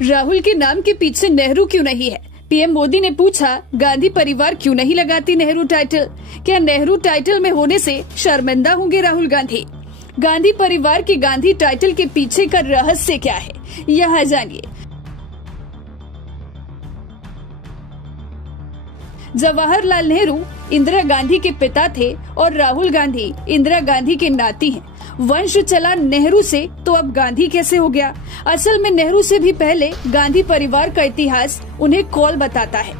राहुल के नाम के पीछे नेहरू क्यों नहीं है? पीएम मोदी ने पूछा, गांधी परिवार क्यों नहीं लगाती नेहरू टाइटल? क्या नेहरू टाइटल में होने से शर्मिंदा होंगे राहुल गांधी? गांधी परिवार के गांधी टाइटल के पीछे का रहस्य क्या है, यहाँ जानिए। जवाहरलाल नेहरू इंदिरा गांधी के पिता थे और राहुल गांधी इंदिरा गांधी के नाती हैं। वंश चला नेहरू से, तो अब गांधी कैसे हो गया? असल में नेहरू से भी पहले गांधी परिवार का इतिहास उन्हें कौल बताता है।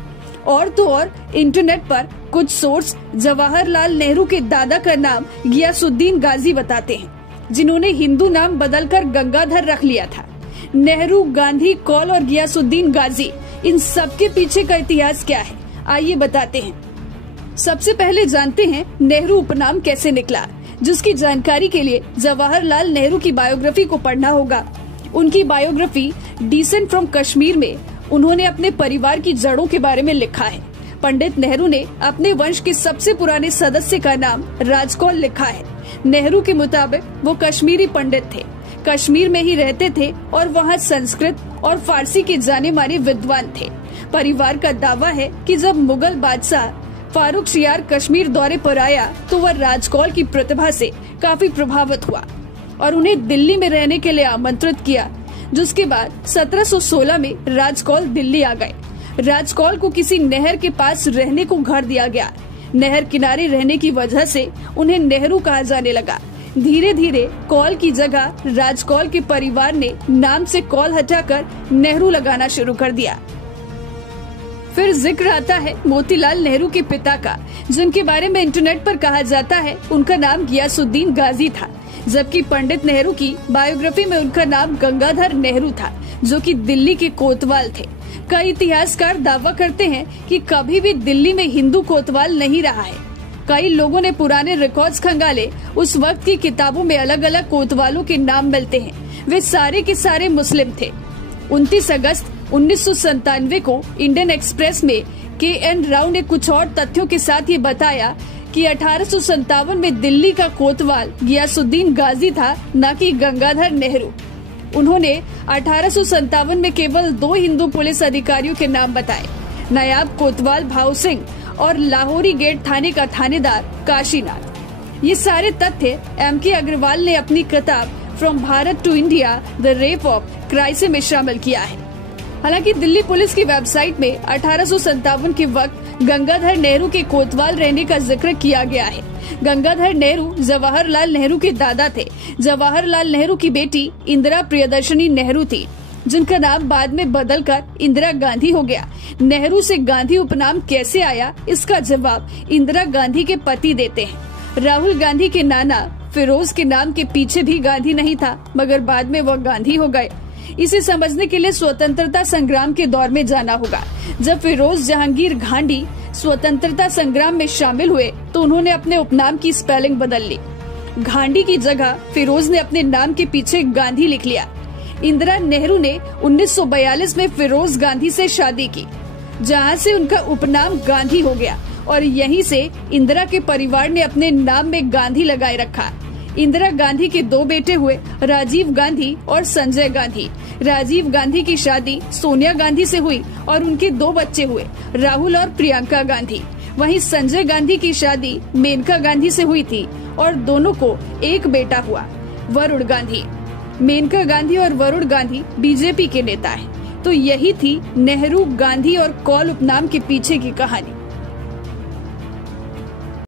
और तो और इंटरनेट पर कुछ सोर्स जवाहरलाल नेहरू के दादा का नाम गियासुद्दीन गाजी बताते हैं, जिन्होंने हिंदू नाम बदलकर गंगाधर रख लिया था। नेहरू, गांधी, कौल और गियासुद्दीन गाजी, इन सब के पीछे का इतिहास क्या है, आइए बताते हैं। सबसे पहले जानते हैं नेहरू उपनाम कैसे निकला, जिसकी जानकारी के लिए जवाहरलाल नेहरू की बायोग्राफी को पढ़ना होगा। उनकी बायोग्राफी डिसेंट फ्रॉम कश्मीर में उन्होंने अपने परिवार की जड़ों के बारे में लिखा है। पंडित नेहरू ने अपने वंश के सबसे पुराने सदस्य का नाम राजकौल लिखा है। नेहरू के मुताबिक वो कश्मीरी पंडित थे, कश्मीर में ही रहते थे और वहाँ संस्कृत और फारसी के जाने माने विद्वान थे। परिवार का दावा है कि जब मुगल बादशाह फारूक शियार कश्मीर दौरे पर आया तो वह राजकौल की प्रतिभा से काफी प्रभावित हुआ और उन्हें दिल्ली में रहने के लिए आमंत्रित किया, जिसके बाद 1716 में राजकौल दिल्ली आ गए। राजकौल को किसी नहर के पास रहने को घर दिया गया। नहर किनारे रहने की वजह से उन्हें नेहरू कहा जाने लगा। धीरे धीरे कौल की जगह राजकौल के परिवार ने नाम से कौल हटाकर नेहरू लगाना शुरू कर दिया। फिर जिक्र आता है मोतीलाल नेहरू के पिता का, जिनके बारे में इंटरनेट पर कहा जाता है उनका नाम गियासुद्दीन गाजी था, जबकि पंडित नेहरू की बायोग्राफी में उनका नाम गंगाधर नेहरू था, जो कि दिल्ली के कोतवाल थे। कई इतिहासकार दावा करते हैं कि कभी भी दिल्ली में हिंदू कोतवाल नहीं रहा है। कई लोगों ने पुराने रिकॉर्ड्स खंगाले, उस वक्त की किताबों में अलग अलग कोतवालों के नाम मिलते हैं। वे सारे के सारे मुस्लिम थे। 29 अगस्त 1997 को इंडियन एक्सप्रेस में के.एन. राव ने कुछ और तथ्यों के साथ ये बताया कि 1857 में दिल्ली का कोतवाल गियासुद्दीन गाजी था, न कि गंगाधर नेहरू। उन्होंने 1857 में केवल 2 हिंदू पुलिस अधिकारियों के नाम बताए, नायब कोतवाल भाऊ सिंह और लाहौरी गेट थाने का थानेदार काशीनाथ। ये सारे तथ्य M.K. अग्रवाल ने अपनी किताब from Bharat to India the rape of crisis में शामिल किया है। हालांकि दिल्ली पुलिस की वेबसाइट में 1857 के वक्त गंगाधर नेहरू के कोतवाल रहने का जिक्र किया गया है। गंगाधर नेहरू जवाहरलाल नेहरू के दादा थे। जवाहरलाल नेहरू की बेटी इंदिरा प्रियदर्शनी नेहरू थी, जिनका नाम बाद में बदलकर इंदिरा गांधी हो गया। नेहरू से गांधी उपनाम कैसे आया, इसका जवाब इंदिरा गांधी के पति देते हैं। राहुल गांधी के नाना फिरोज के नाम के पीछे भी गांधी नहीं था, मगर बाद में वह गांधी हो गए। इसे समझने के लिए स्वतंत्रता संग्राम के दौर में जाना होगा। जब फिरोज जहांगीर घांडी स्वतंत्रता संग्राम में शामिल हुए तो उन्होंने अपने उपनाम की स्पेलिंग बदल ली। घांडी की जगह फिरोज ने अपने नाम के पीछे गांधी लिख लिया। इंदिरा नेहरू ने 1942 में फिरोज गांधी से शादी की, जहां से उनका उपनाम गांधी हो गया और यहीं से इंदिरा के परिवार ने अपने नाम में गांधी लगाए रखा। इंदिरा गांधी के 2 बेटे हुए, राजीव गांधी और संजय गांधी। राजीव गांधी की शादी सोनिया गांधी से हुई और उनके 2 बच्चे हुए, राहुल और प्रियंका गांधी। वहीं संजय गांधी की शादी मेनका गांधी से हुई थी और दोनों को एक बेटा हुआ, वरुण गांधी। मेनका गांधी और वरुण गांधी बीजेपी के नेता हैं। तो यही थी नेहरू, गांधी और कौल उपनाम के पीछे की कहानी।